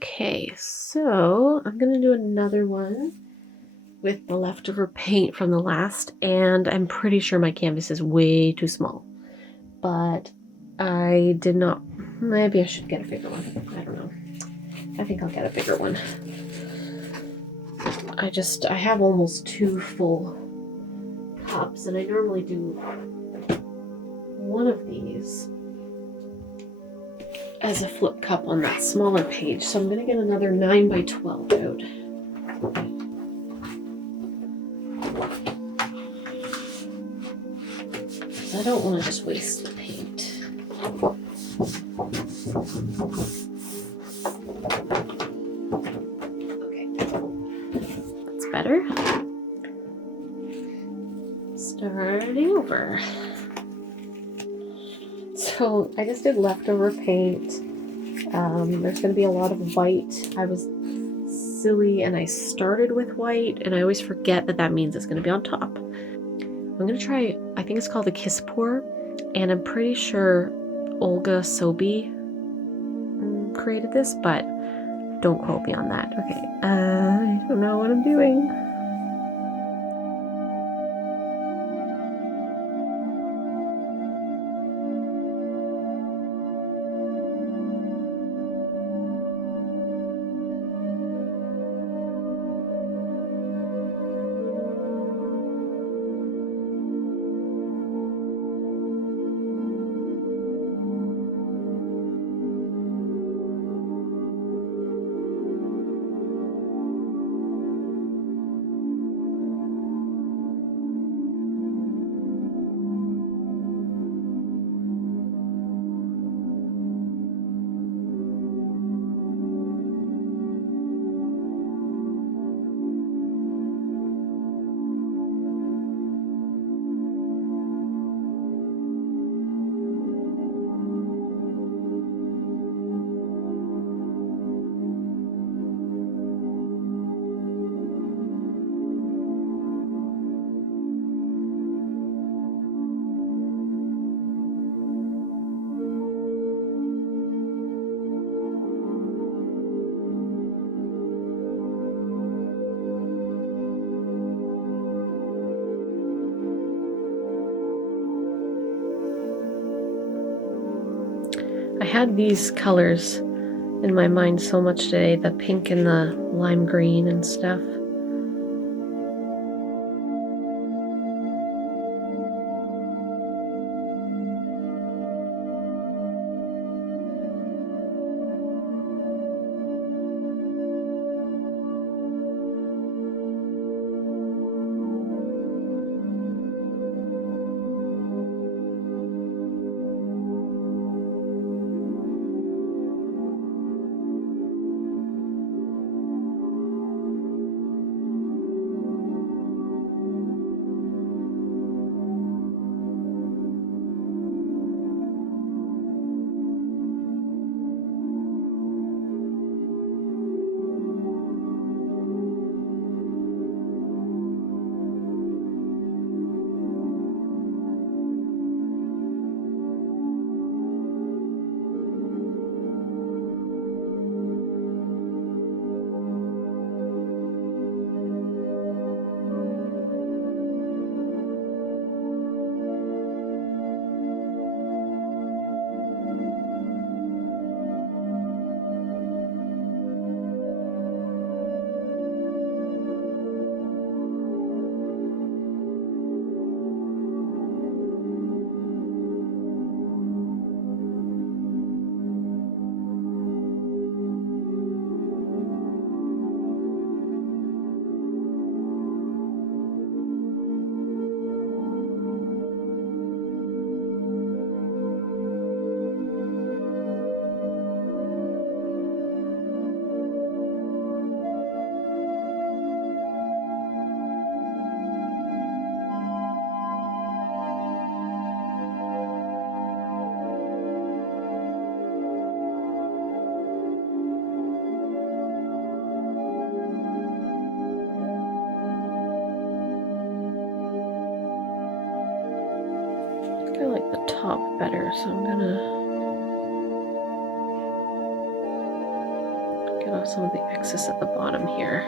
Okay, so I'm gonna do another one with the leftover paint from the last, and I'm pretty sure my canvas is way too small, but I did not. Maybe I should get a bigger one. I don't know. I think I'll get a bigger one. I have almost 2 full cups, and I normally do one of these as a flip cup on that smaller page, so I'm gonna get another 9 by 12 out. I don't want to just waste the paint. Okay, that's better. Starting over. So I just did leftover paint. There's going to be a lot of white. I was silly and I started with white, and I always forget that that means it's going to be on top. I'm going to try, I think it's called a Kiss Pour, and I'm pretty sure Olga Sobey created this, but don't quote me on that. Okay, I don't know what I'm doing. I had these colors in my mind so much today, the pink and the lime green and stuff. I like the top better, so I'm gonna Get off some of the excess at the bottom here.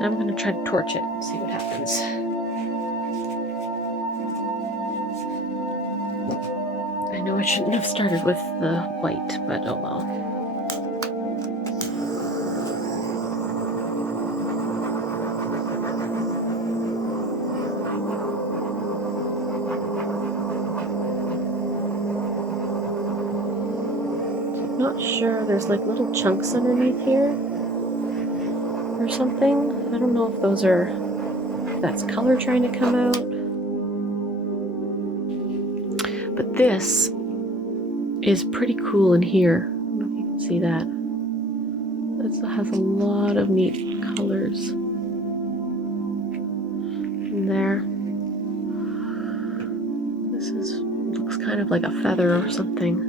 I'm going to try to torch it and see what happens. I know I shouldn't have started with the white, but oh well. I'm not sure. There's like little chunks underneath here or something. I don't know if those are, if that's color trying to come out. But this is pretty cool in here. I don't know if you can see that. This has a lot of neat colors in there. This looks kind of like a feather or something.